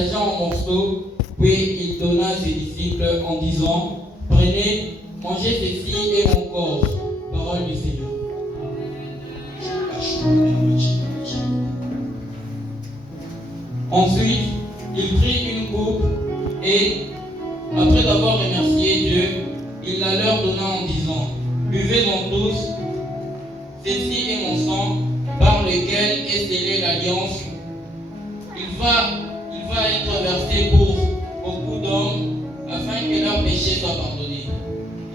partagea en morceaux, puis il donna à ses disciples en disant, prenez, mangez ceci et mon corps. Parole du Seigneur. Ensuite, il prit une coupe et, après avoir remercié Dieu, il la leur donna en disant, buvez-en tous, ceci est mon sang, par lequel est scellée l'alliance. Il va être versé pour beaucoup d'hommes, afin que leurs péchés soient pardonnés.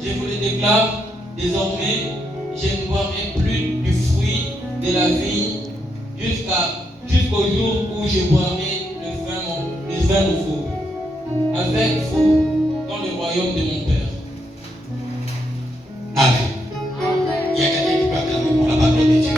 Je vous le déclare, désormais, je ne boirai plus du fruit de la vigne jusqu'au jour où je boirai le vin nouveau avec vous dans le royaume de mon Père. Amen. Il y a quelqu'un qui peut acclamer pour la parole de Dieu.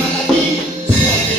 Maladie soit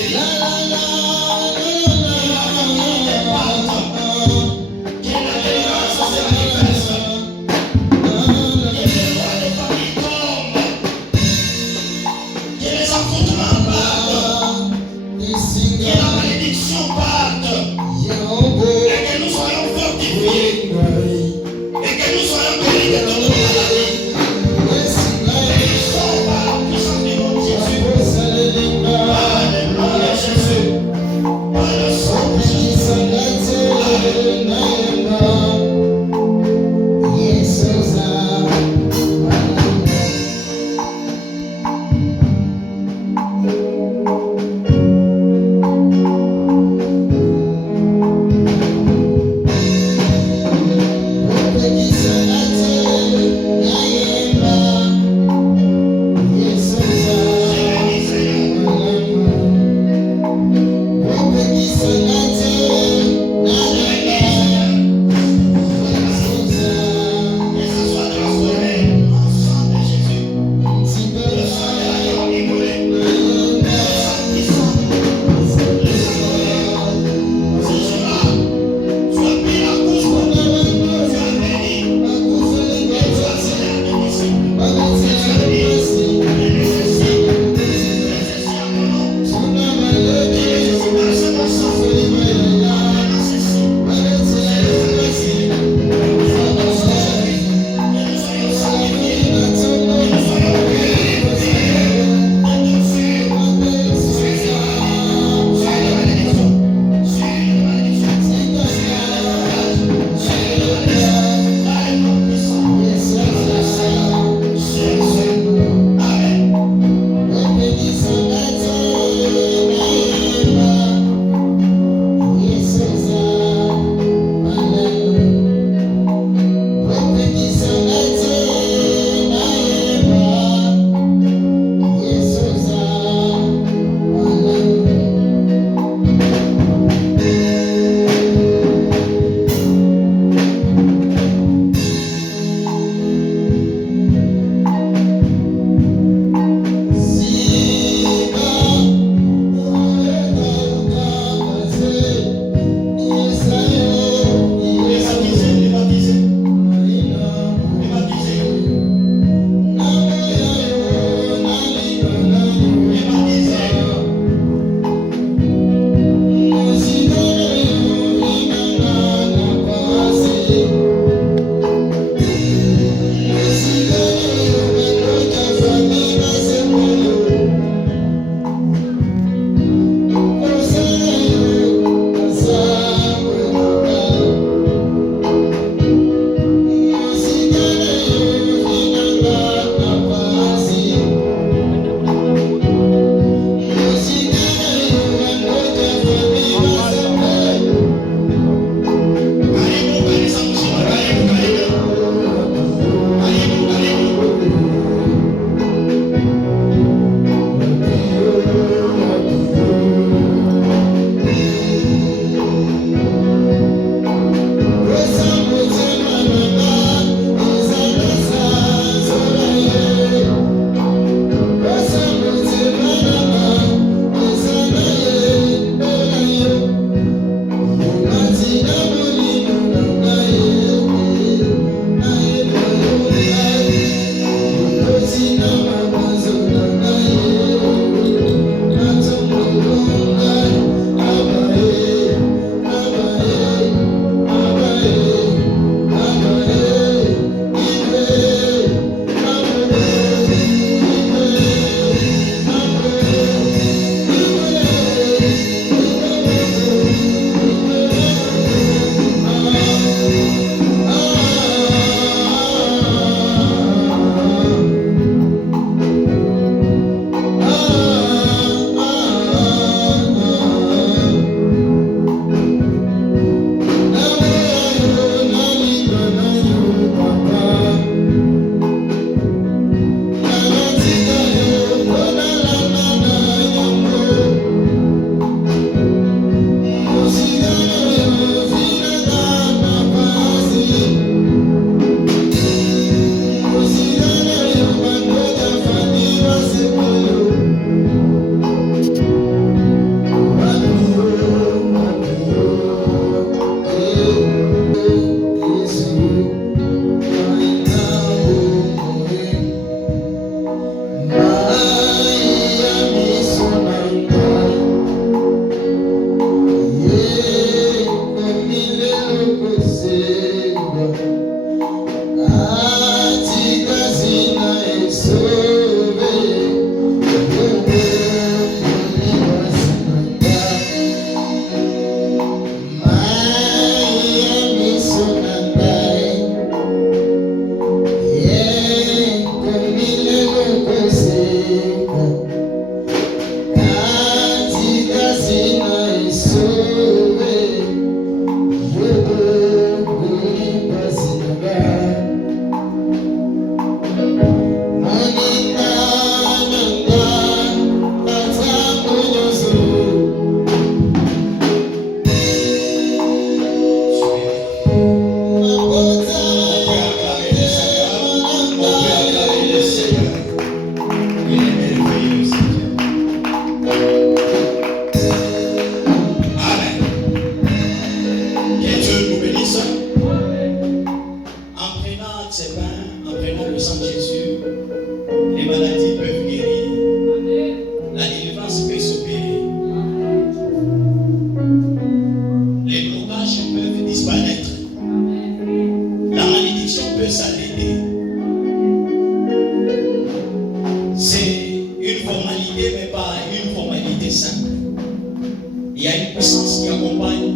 y a une puissance qui accompagne.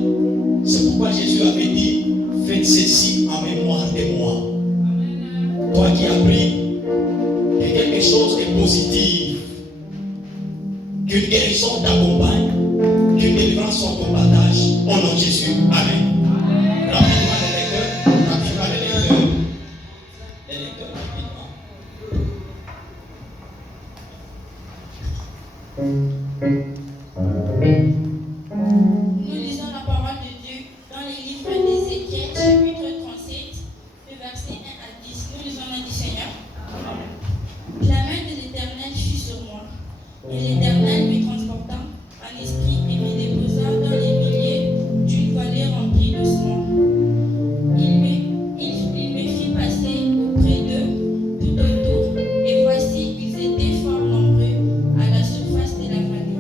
C'est pourquoi Jésus avait dit, faites ceci en mémoire de moi. Toi qui as pris que quelque chose de positif, qu'une guérison t'accompagne, qu'une délivrance soit ton partage, au nom de Jésus. Amen. Rapidement les lecteurs, Nous lisons la parole de Dieu dans les livres d'Ézéchiel, chapitre 37, le verset 1 à 10. Nous lisons le nom du Seigneur. La main de l'Éternel fut sur moi, et l'Éternel me transporta en esprit et me déposa dans les milieux d'une vallée remplie d'ossements. Il me fit passer auprès d'eux tout autour, et voici, ils étaient fort nombreux à la surface de la vallée.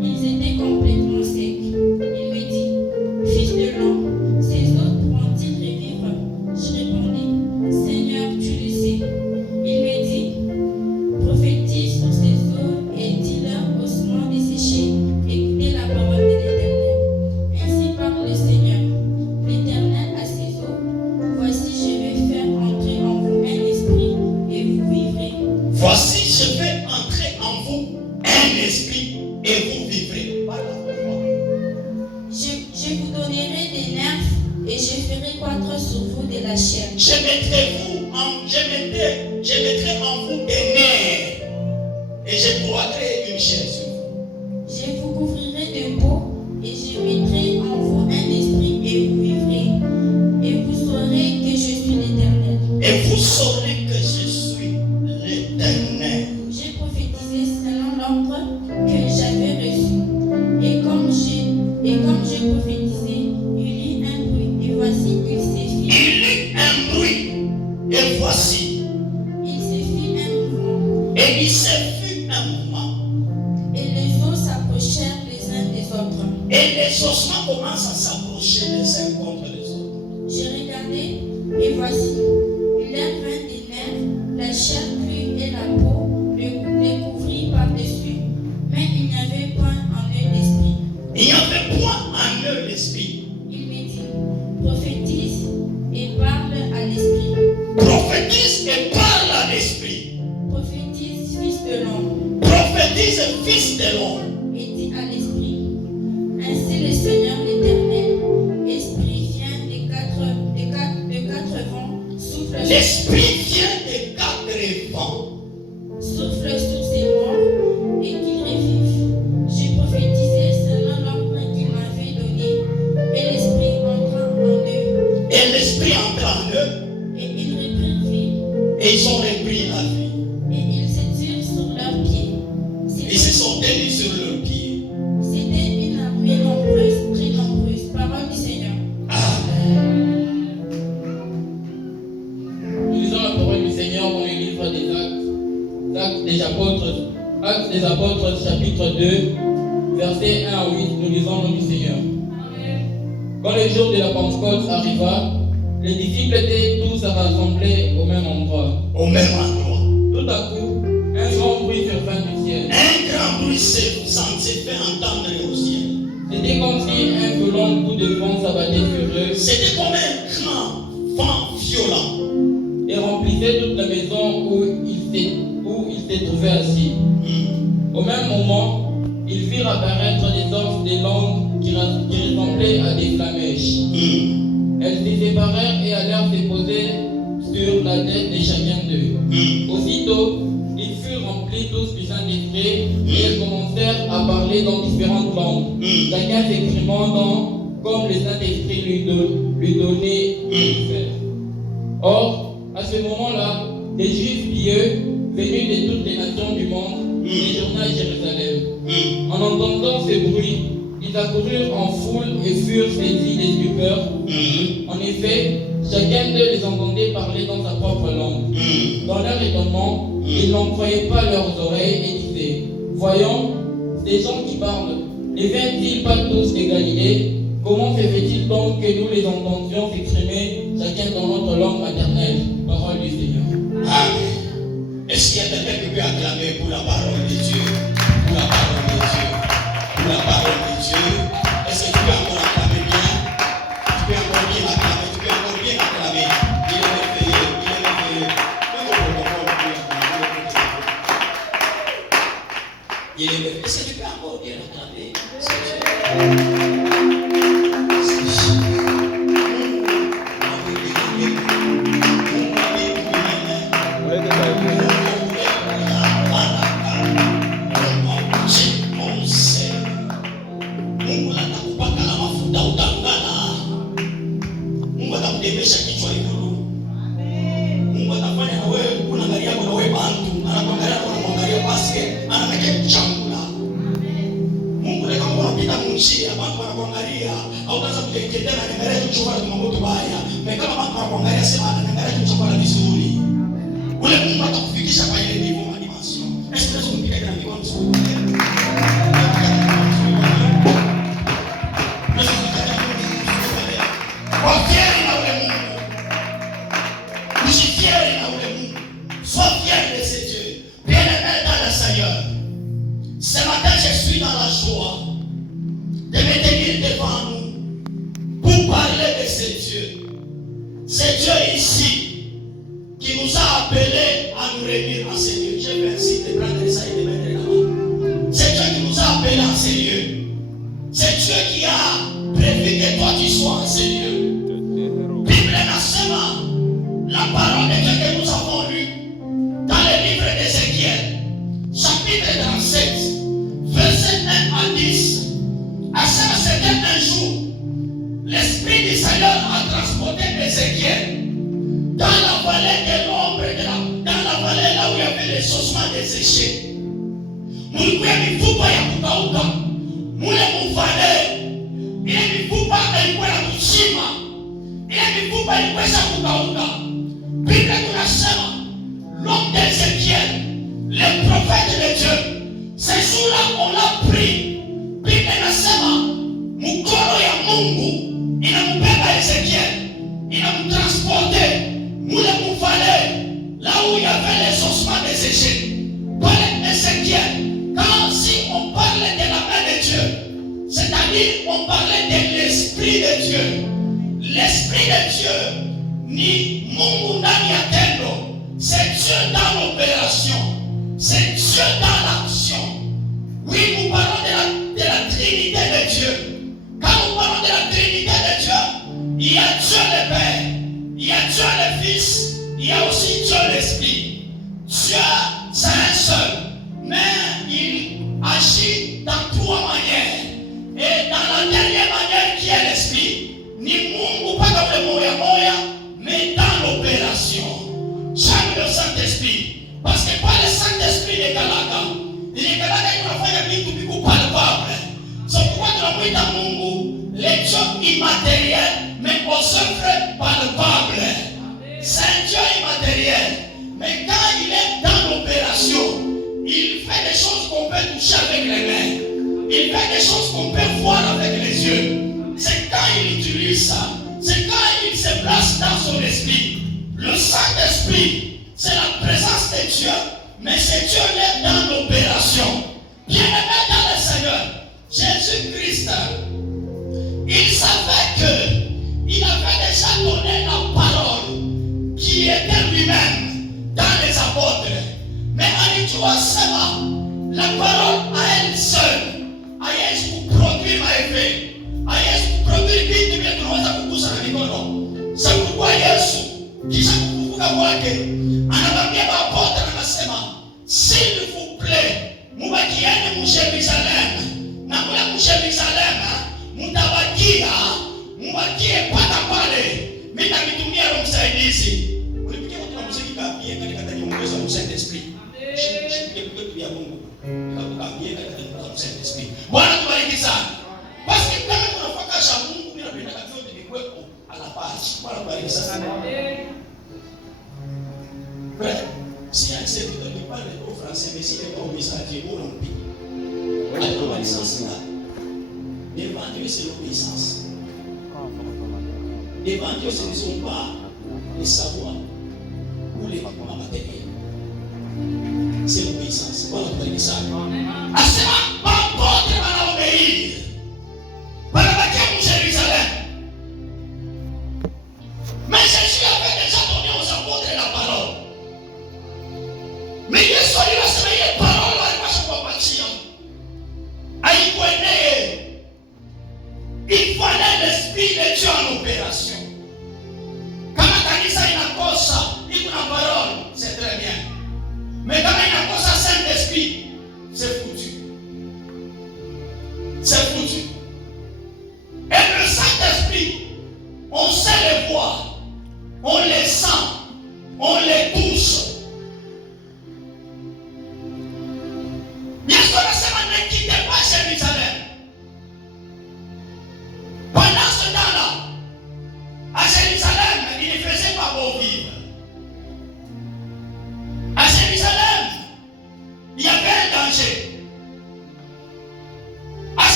Ils étaient complètement secs. Il me dit, fils de l'homme, ces eaux pourront-ils revivre? Je répondis, Seigneur, tu le sais. Il me dit, prophétise sur ces eaux et dis-leur ossements desséchés, écoutez la parole de l'Éternel. Ainsi parle le Seigneur, l'Éternel à ses eaux. Voici, je vais faire entrer en vous un esprit et vous vivrez. voici, je vais entrer en vous un esprit et vous vivrez. Par la foi. Je vous donnerai des nerfs et je ferai croître sur vous de la chair. Je mettrai en vous des nerfs et je broderai une chair sur vous. Je vous couvrirai de peau et je mettrai en vous un esprit et vous vivrez. Et vous saurez que je suis l'Éternel. Et vous saurez que je suis l'Éternel. J'ai prophétisé selon l'ordre que j'avais reçu. Et comme j'ai prophétisé, il y eut un bruit. Et voici, il se fit. Il eut un bruit et voici, Il se fit un mouvement. et il se fut un mouvement. Et les os s'approchèrent les uns des autres. Et les ossements commencent à s'approcher les uns contre les autres. J'ai regardé, et voici, l'air vint des nerfs, la chair crue et la peau les couvrit par-dessus, mais il n'y avait point en eux d'esprit. Il n'y avait point en eux l'esprit. Il me dit, prophétise et parle à l'esprit. Prophétise et parle à l'esprit. Prophétise, fils de l'homme, Prophétise, fils de l'homme. et dis à l'esprit. Ainsi le Seigneur l'Éternel, esprit vient des quatre vents, souffle L'esprit vient des quatre vents. souffle sur ses morts et qu'ils revivent. J'ai prophétisé selon l'ordre qu'il m'avait donné, et l'esprit entra en eux, Et l'esprit entra en eux et ils reprirent vie, et ils ont repris la vie. et ils se tirent sur leurs pieds. Ils se sont tenus sur leurs pieds. C'était une armée nombreuse, très nombreuse. Parole du Seigneur. Amen. Nous lisons la parole du Seigneur dans le livre des Actes des Apôtres, chapitre 2, versets 1 à 8. Nous lisons le nom du Seigneur. Quand le jour de la Pentecôte arriva, les disciples étaient tous rassemblés au même endroit. Au même endroit. Tout à coup, un grand bruit survint du ciel. Un grand bruit s'est fait entendre au ciel. C'était comme si un violent coup de vent s'abattait sur eux C'était comme un grand vent violent. et remplissait toute la maison où ils se trouvaient assis. Au même moment, ils virent apparaître des orques des langues qui ressemblaient à des flamèches. Elles se séparèrent et allèrent se poser sur la tête de chacun d'eux. Aussitôt, ils furent remplis tous du Saint-Esprit et ils commencèrent à parler dans différentes langues, chacun s'exprimant comme le Saint-Esprit lui donnait de faire. Or, à ce moment-là, des Juifs pieux, venus de toutes les nations du monde, séjournaient à Jérusalem. En entendant ce bruit, ils accoururent en foule et furent saisis de stupeur. En effet, chacun d'eux les entendait parler dans sa propre langue. Dans leur étonnement, ils n'en croyaient pas leurs oreilles et disaient, voyons, ces gens qui parlent, ne viennent-ils pas tous de Galilée? Comment se fait-il donc que nous les entendions s'exprimer chacun dans notre langue maternelle? Parole du Seigneur. Amen. Est-ce qu'il y a quelqu'un qui peut acclamer pour la parole de Dieu? Pour la parole de Dieu. Pour la parole de Dieu.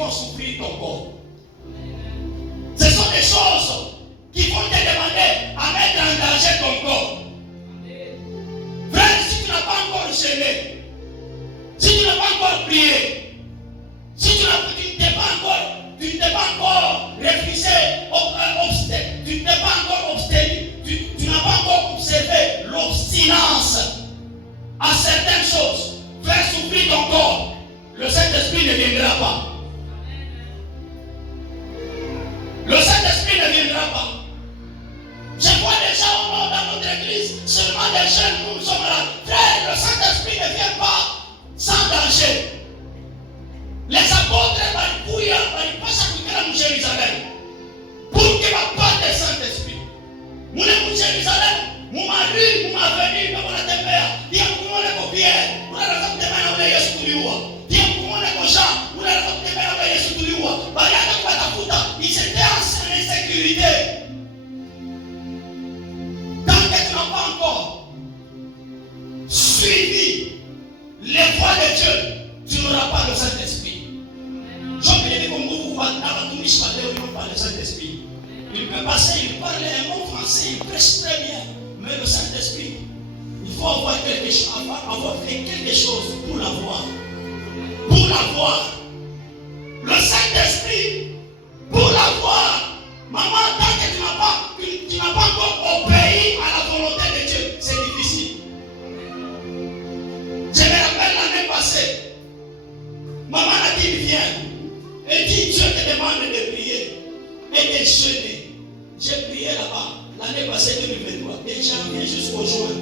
font souffrir ton corps. Ce sont des choses qui vont te demander à mettre en danger ton corps. Frère, si tu n'as pas encore jeûné, si tu n'as pas encore prié, si tu ne t'es pas encore réfléchi, tu ne t'es pas encore obstiné, tu n'as pas encore observé l'obstinence à certaines choses, faire souffrir ton corps, le Saint-Esprit ne viendra pas. Le Saint-Esprit ne viendra pas. Je vois des gens au monde dans notre église, seulement des jeunes, nous sommes là. Frère, le Saint-Esprit ne vient pas sans danger. Les apôtres vont passer à Jérusalem pour que la part du Saint-Esprit. Nous sommes Jérusalem, nous sommes venus, nous sommes tembea. Dia kuona kwa Pierre, unaweza kutembea na Yesu tuliua. Dia kuona kwa Jean, unaweza kutembea na Yesu tuliua. Bali hata kutafuta, ils étaient en insécurité. Tant que tu n'as pas encore suivi les voies de Dieu, tu n'auras pas le Saint-Esprit. J'oublie comme vous parlez le Saint-Esprit. Il peut passer, il parle un mot français, il prêche très bien. Mais le Saint-Esprit, il faut avoir quelque chose, avoir fait quelque chose pour l'avoir. Pour l'avoir. Le Saint-Esprit, pour l'avoir. Maman, tant que tu n'as pas encore obéi à la volonté de Dieu, c'est difficile. Je me rappelle l'année passée, maman a dit, viens. Elle dit, Dieu te demande de prier et de jeûner. J'ai prié là-bas l'année passée 2023, de janvier jusqu'au juin.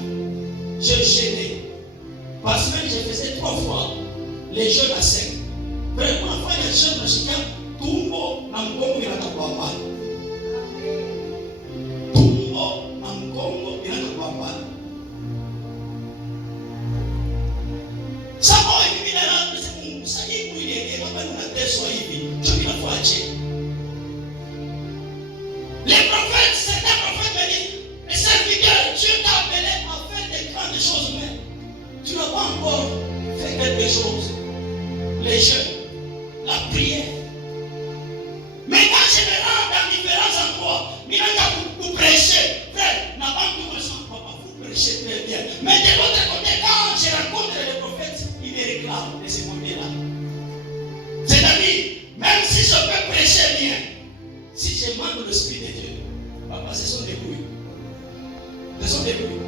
J'ai jeûné. Par semaine, je faisais 3 fois les jeûnes à sec. Vraiment, quand il y a jeûne, je dis, tout le monde n'a pas de temps. Les prophètes, certains prophètes me disent, les serviteurs, Dieu t'a appelé à faire des grandes choses, mais tu n'as pas encore fait quelque chose. Les jeûnes, la prière. Mais quand je me rends dans différents endroits, vous prêchez, frère, n'a pas tout le sang, papa, vous prêchez très bien. Mais de l'autre côté, quand je rencontre les prophètes, ils me réclament de ce côté-là. C'est-à-dire, même si je peux prêcher bien, si je manque l'Esprit de Dieu, papa, ce sont des bruits. Ce sont des bruits.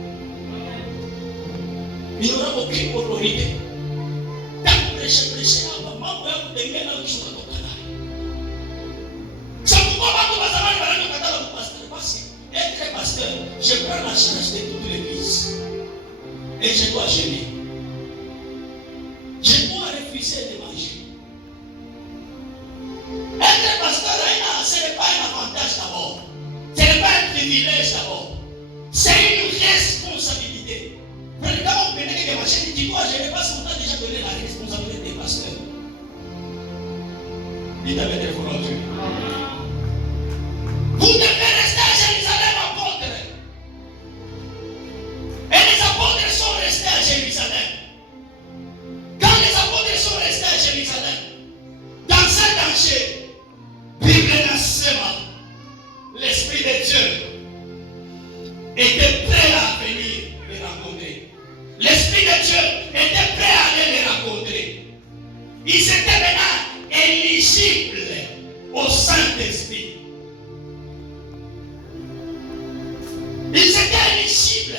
Il n'y aura aucune autorité. Quand vous prêchez, maman, vous devez aller au jour de ton canal. C'est pourquoi vous allez au canal du pasteur. Parce qu'être pasteur, je prends la charge de toute l'église. Et je dois gêner. Je dois refuser de manger. Être pasteur, ce n'est pas un avantage d'abord. Ce n'est pas un privilège d'abord. C'est une responsabilité. Quand on connaît que ma chaîne, tu dois gérer parce qu'on t'a déjà donné la responsabilité des pasteurs. Dites avec des volontés. Vous devez rester à Jérusalem apôtres. Et les apôtres sont restés à Jérusalem. Quand les apôtres sont restés à Jérusalem, dans un danger, Bible nasema, l'Esprit de Dieu était prêt à venir les rencontrer. L'Esprit de Dieu était prêt à aller les rencontrer. Ils étaient maintenant éligibles au Saint-Esprit. Ils étaient éligibles.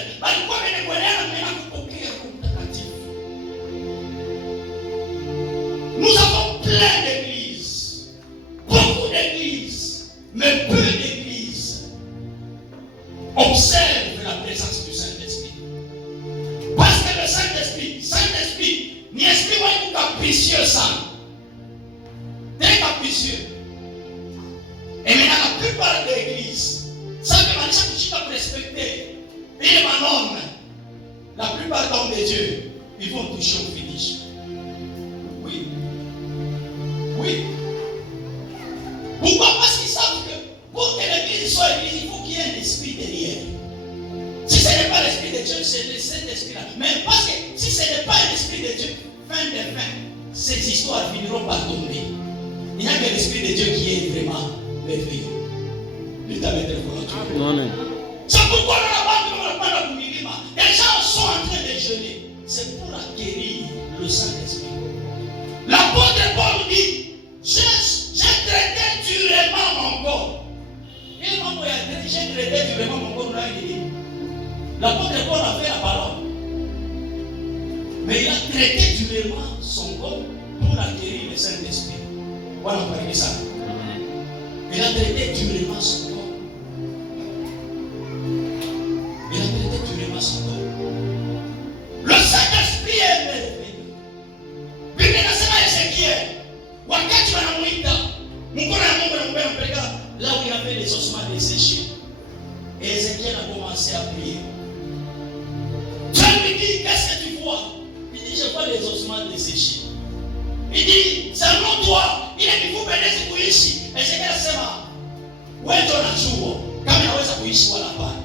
Nous avons plein d'églises. Beaucoup d'églises, mais peu d'églises observent la présence du Saint-Esprit. Parce que le Saint-Esprit, ni esprit ou capricieux ça. Très capricieux. Et maintenant, la plupart des églises, ça fait mal chaque chose à respecter. Et les normes, la plupart d'hommes de Dieu, ils vont toucher au finish. Oui. Oui. Pourquoi? Parce qu'ils savent que pour que l'église soit église, il faut qu'il y ait un esprit derrière. Si ce n'est pas l'esprit de Dieu, c'est le Saint-Esprit-là. Mais parce que si ce n'est pas l'esprit de Dieu, fin de fin, ces histoires finiront par tomber. Il n'y a que l'Esprit de Dieu qui est vraiment merveilleux. L'État est très fort. Amen. C'est pourquoi les gens sont en train de jeûner. C'est pour acquérir le Saint-Esprit. L'apôtre Paul dit, j'ai traité durement mon corps. J'ai traité durement mon corps. L'apôtre Paul a fait la parole. Mais il a traité durement son corps pour acquérir le Saint-Esprit. Voilà, on va dire ça. Il a traité durement son corps. Il a traité durement son corps. Le Saint-Esprit est merveilleux. Bible inasema Ezekiel, wakati wanamuita mkono ya Mungu anampeleka là où il y avait les ossements desséchés. Et Ezekiel a commencé à prier. Dieu lui dit, qu'est-ce que tu vois? Il dit, je vois les ossements desséchés. Il dit, selon toi, il est mikupendezi kuishi. Ezekiel anasema, wewe ndio unajua kama inaweza kuishi wala hapana.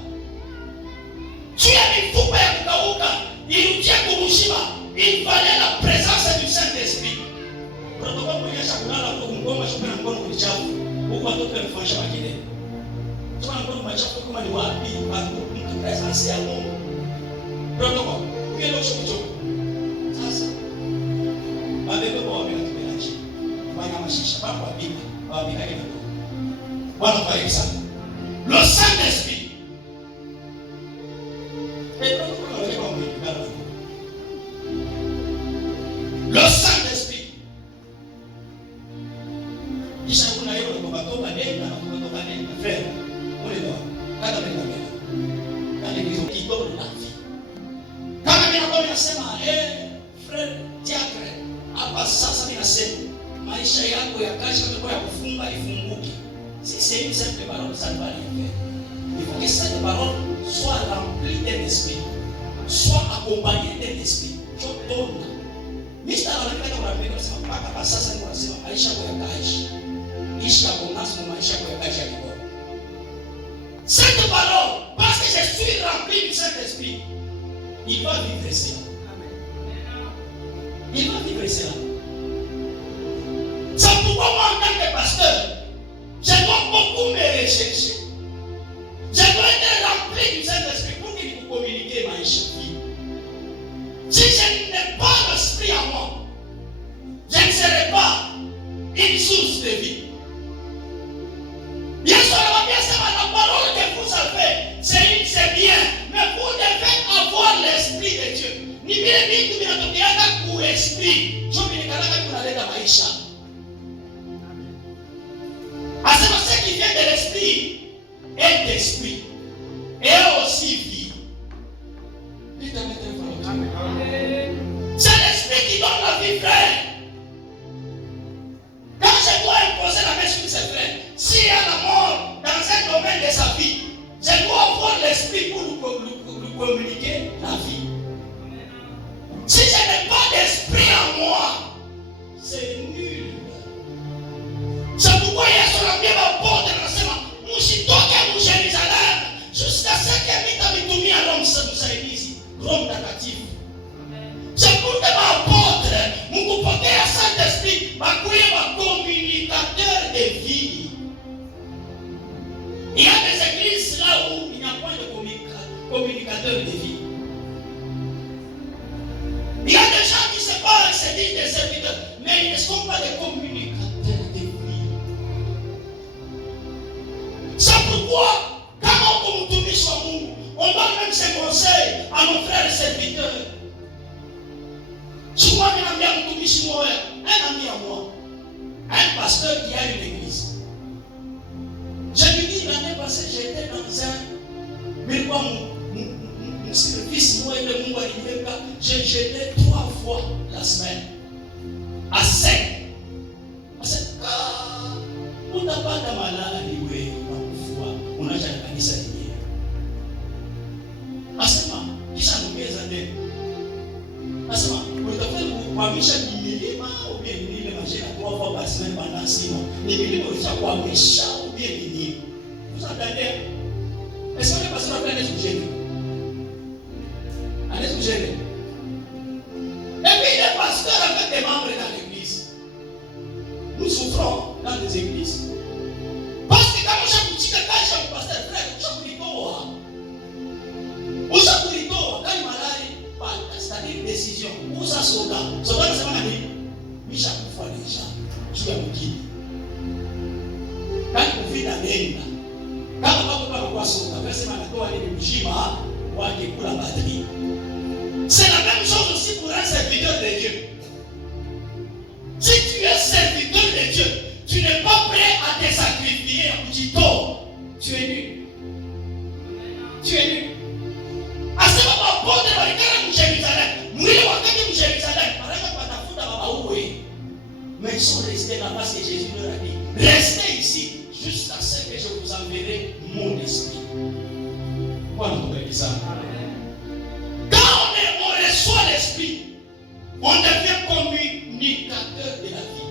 Juu ya mifupa ya kukauka, irudie kumshima, il fallait la présence du Saint-Esprit. Protokoli kuonyesha kulala huko mgongo shuka na mkono kulichafu. Huko watoto wanafanya makile. Sio mkono machafu kama ni wapi, mtu presence ya Mungu. Protokoli, ukienda ushokucho. Sasa babebe kwa wame katika chini. Bwana mashisha baba wapika, wapika ile ndio. Bwana bariki sana. Le Saint-Esprit. Le Saint-Esprit. Kisha kuna hiyo ndio kutoka nenda na kutoka nenda frère. Ole ndio. Kada nenda nenda. Kale hizo kidogo na vie. Kama mimi naomba nasema frère diacre, hapa sasa ninasema maisha yako ya kazi yako ya kufunga ifunguke. Si c'est une simple parole, ça ne va rien faire. Il faut que cette parole soit remplie d'un esprit, soit accompagnée d'un esprit. Je donne. Mr. Anataka kuambia kusema mpaka sasa ni wanasema maisha yako ya kazi. Kisha kuanza maisha yako ya kazi ya kiroho. Cette parole, parce que je suis rempli du Saint-Esprit, il va vivre cela. Il va vivre cela. C'est pourquoi moi, en tant que pasteur, je dois beaucoup me rechercher. Je dois être rempli du Saint-Esprit pour qu'il vous communique ma vie. Si je n'ai pas l'Esprit en moi, je ne serai pas une source de vie. Bien sûr, la parole que vous avez, c'est bien, mais vous devez avoir l'Esprit de Dieu. Ni vile vitu vinatokeana ku esprit, sio vinakalaka kunaleta maisha. Asema ce qui vient de l'esprit est d'esprit et aussi vie. C'est l'esprit qui donne la vie, frère. Quand je dois imposer la main sur ses frères, s'il y a la mort dans un domaine de sa vie, je dois avoir l'esprit pour lui communiquer la vie. Si je n'ai pas d'esprit en moi, c'est nul. C'est pourquoi Yesu anaambia mapote anasema msitoke Yerusalemu jusqu'à ce que mitavitumia Roho Msaidizi, Roho Mtakatifu. C'est pour que mapote mkupokea Saint-Esprit bakuye ba communicateur de vie. Il y a des églises là où il n'y a pas de communicateur de vie. Il y a des gens qui se parlent, qui se disent des serviteurs, mais ils ne sont pas des communicateurs de vie. C'est pourquoi, quand on tourne sur nous, on doit même ces conseils à nos frères serviteurs. Souvent, il y a un ami à moi, un pasteur qui a une église. Je lui dis, l'année passée, j'étais dans mon service, moi et le monde, j'ai jeté 3 fois la semaine. À sec. Utapata malali wewe unakufua, unaacha kanisa lenyewe. Asema kisha ongeza ndio. Asema utakwenda kuhamisha milima au bien milima majira 3 fois par semaine pendant 6 mois. Ni milima utakwamisha au bien milima. Vous entendez? Est-ce que le pasteur va aller se gêner? Allez se gêner. Et puis les pasteurs avec des membres dans l'église. Nous souffrons. dans des églises. Parce que quand je vous dis que quand je vous pasteur, frère, je vous dis quoi? Où ça vous dit quoi? Quand il m'a dit, c'est-à-dire une décision. Où ça sauta? Sauta, c'est pas dit. Mais chaque fois déjà, je vais vous dire. Quand vous vivez dans les quand on va pas voir sauta, verset Malato, aller de Mujima, ou à la batterie. C'est la même chose aussi pour un serviteur de Dieu. Si tu es serviteur de Dieu, tu n'es pas prêt à te sacrifier à Moutito, tu es nul. Tu es nul. À ce moment, pour te voir à Jérusalem, nous les voyons à Jérusalem, par exemple, à ta foule à Babaoué. Mais ils sont restés là parce que Jésus leur a dit, restez ici jusqu'à ce que je vous enverrai mon esprit. Pourquoi nous pouvons dire ça? Quand on reçoit l'esprit, on devient communicateur de la vie.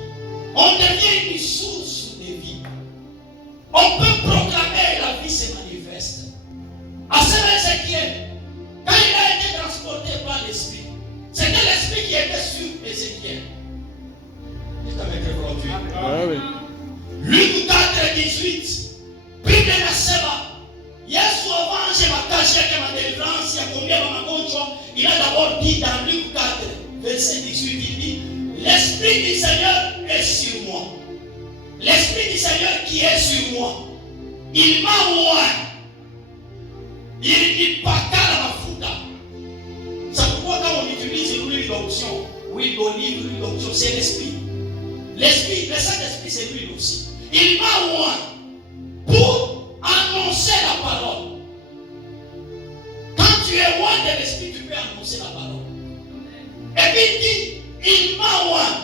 On devient une source de vie. On peut proclamer la vie se manifeste. À ce Ézéchiel, quand il a été transporté par l'esprit, c'était l'esprit qui était sur Ézéchiel. Juste avec le produit. Luc 4, 18. Bible nasema Yesu avance makazi yake ma délivrance ya kuombea magonjwa. Il a d'abord dit dans Luc 4, verset 18, il dit, l'Esprit du Seigneur est sur moi. L'Esprit du Seigneur qui est sur moi, il m'a oint. Il dit pas qu'à la mafuta. C'est pourquoi quand on utilise l'huile d'onction, l'huile d'olive, l'huile d'onction, c'est l'Esprit. L'Esprit, le Saint-Esprit, c'est l'huile aussi. Il m'a oint pour annoncer la parole. Quand tu es oint de l'Esprit, tu peux annoncer la parole. Et puis il dit, il m'a oint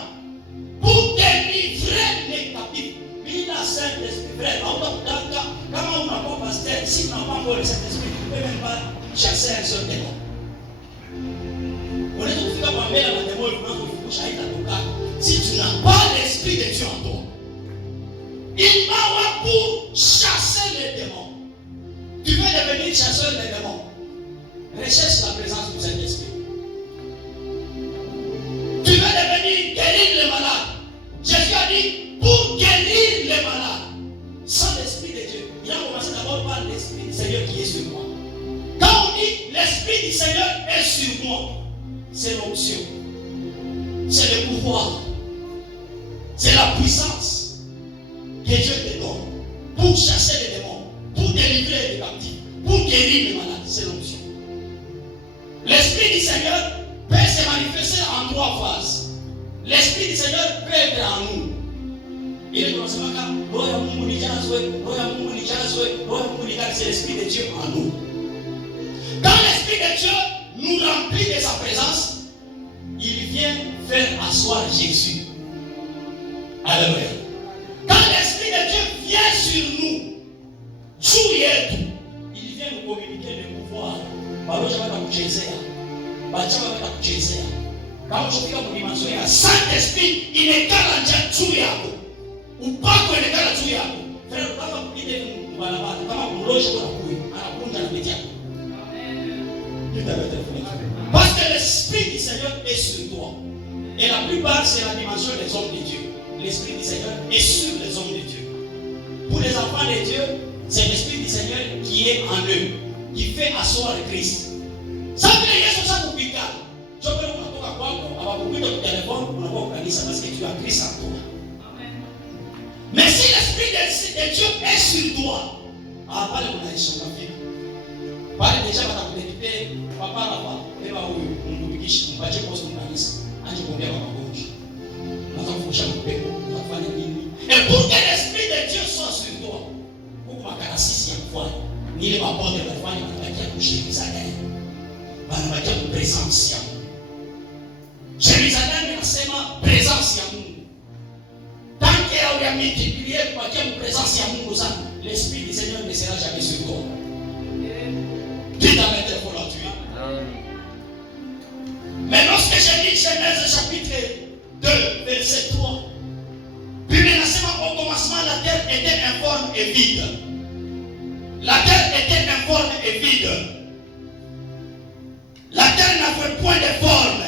pour délivrer les captifs. Il a Saint-Esprit, frère. Quand on n'a pas pasteur, si tu n'as pas encore le Saint-Esprit, tu ne peux même pas chasser un seul démon. On est tout fait pour amener la démon, si tu n'as pas l'Esprit de Dieu en toi. Il m'a oint pour chasser les démons. Tu veux devenir chasseur des démons. Recherche la présence du Saint-Esprit. Tu veux devenir guérir les malades. Jésus a dit pour guérir les malades. Sans l'Esprit de Dieu. Il a commencé d'abord par l'Esprit du Seigneur qui est sur moi. Quand on dit l'Esprit du Seigneur est sur moi, c'est l'onction. C'est le pouvoir. C'est la puissance que Dieu te donne pour chasser les démons, pour délivrer les captifs, pour guérir les malades. C'est l'onction. L'Esprit du Seigneur peut se manifester en trois phases. L'Esprit du Seigneur peut être en nous. Il est commencé par c'est l'Esprit de Dieu en nous. Quand l'Esprit de Dieu nous remplit de sa présence, il vient faire asseoir Jésus. Alléluia. Quand l'Esprit de Dieu vient sur nous, il vient nous communiquer le pouvoir. Quand je fais une dimension, il y a Saint-Esprit, il est garanti juu yako. Upako inekala juu yako. Frère, kama kupite mbalabala, kama kumlosha kwa kui, anakunja na beti yako. Parce que l'Esprit du Seigneur est sur toi. Et la plupart, c'est la dimension des hommes de Dieu. L'Esprit du Seigneur est sur les hommes de Dieu. Pour les enfants de Dieu, c'est l'Esprit du Seigneur qui est en eux, qui fait asseoir Christ. Ça veut dire que ça vous pique. Je peux vous dire à quoi, à vous dire au téléphone, on va vous dire ça parce que tu as Christ en toi. Mais si l'Esprit de Dieu est sur toi, pas le monnaie la vie. Parle déjà à ta collectivité, papa, papa, et va où on vous dit, on va dire qu'on se manisse, on dit combien on va manger. On va faire un peu, on va faire une nuit. Et pour que l'Esprit de Dieu soit sur toi, pour que ma caractère fois, ni les rapports de la foi, ni la qui a couché Jérusalem, on va dire présence. Jérusalem, c'est ma présence. Tant qu'il y a multiplié pour qu'il y ait une présence à Mungu, l'Esprit du Seigneur ne sera jamais sur toi. Dites à mettre pour la tuer. Mais lorsque j'ai lu Genèse chapitre 2, verset 3, Bible au commencement, la terre était informe et vide. La terre était informe et vide. La terre n'avait point de forme.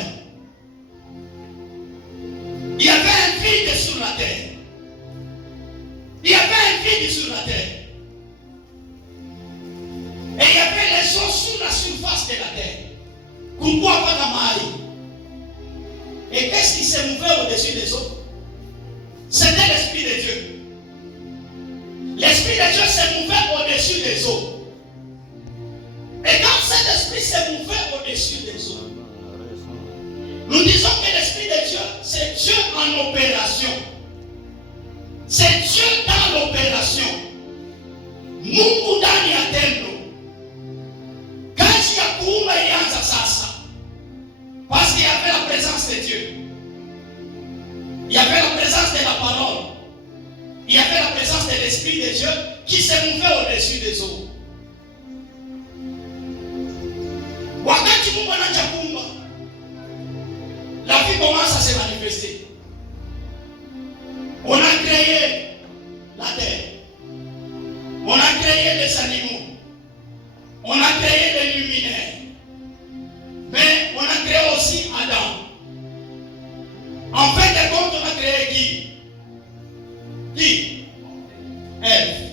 Il y avait un vide sur la terre. un vide sur la terre. Et il y avait les eaux sous la surface de la terre. Pourquoi pas la maille? Et qu'est-ce qui s'est mouvé au-dessus des eaux? C'était l'Esprit de Dieu. L'Esprit de Dieu s'est mouvé au-dessus des eaux. Et quand cet esprit s'est mouvé au-dessus des eaux, nous disons que l'Esprit de Dieu, c'est Dieu en opération. C'est Dieu dans l'opération. Mungu ndani ya tendo. Kazi ya kuumba ilianza sasa. Parce qu'il y avait la présence de Dieu. Il y avait la présence de la parole. Il y avait la présence de l'Esprit de Dieu qui s'est mouvé au-dessus des eaux. Wakati Mungu anaanza kuumba, la vie commence à se manifester. On a créé la terre. On a créé les animaux. On a créé les luminaires. Mais on a créé aussi Adam. En fin de compte, on a créé qui? Qui? Ève.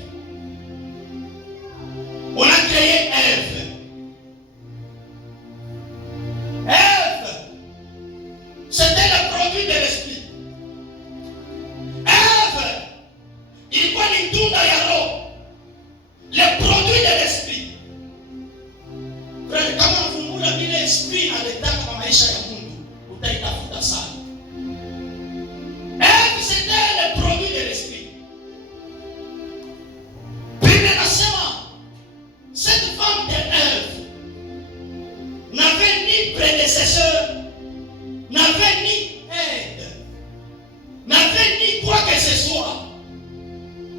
On a créé Ève. Ève, c'était le produit de l'esprit. Ève, ilikuwa ni tunda ya roho, le produit de l'esprit. Frère, kama mfungula vile esprit analetaka kwa maisha ya Mungu, utaitafuta sana. Ève, c'était le produit de l'esprit. Biblia inasema cette femme de Ève n'avait ni prédécesseur, n'avait ni aide, n'avait ni quoi que ce soit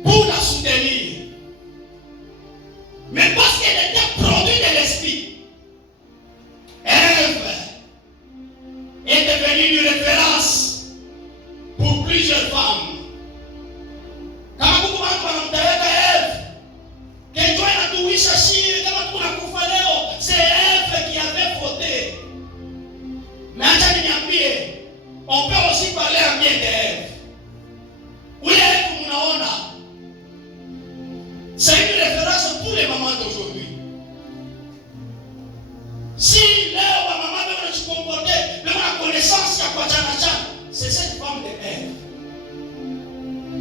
pour la soutenir. Mais parce qu'elle était produit de l'esprit, Ève est devenue une référence pour plusieurs femmes. Kama Mungu anamtaweka Ève, kenjo inatuisha shii kama kuna kufa leo, c'est Ève qui avait fauté. Mais acha niambie, on peut aussi parler en bien d'Ève. Oui, Ève, munaona, c'est une référence pour les mamans d'aujourd'hui. Si leo wa mama ndio wanachukombote, ndio wana connaissance ya kwa jana, c'est cette femme de Ève.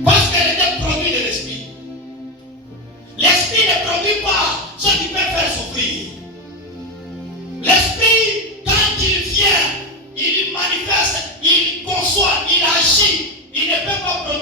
Parce qu'elle était produit de l'esprit. L'esprit ne produit pas ce qui peut faire souffrir. L'esprit, quand il vient, il manifeste, il conçoit, il agit. Il ne peut pas produire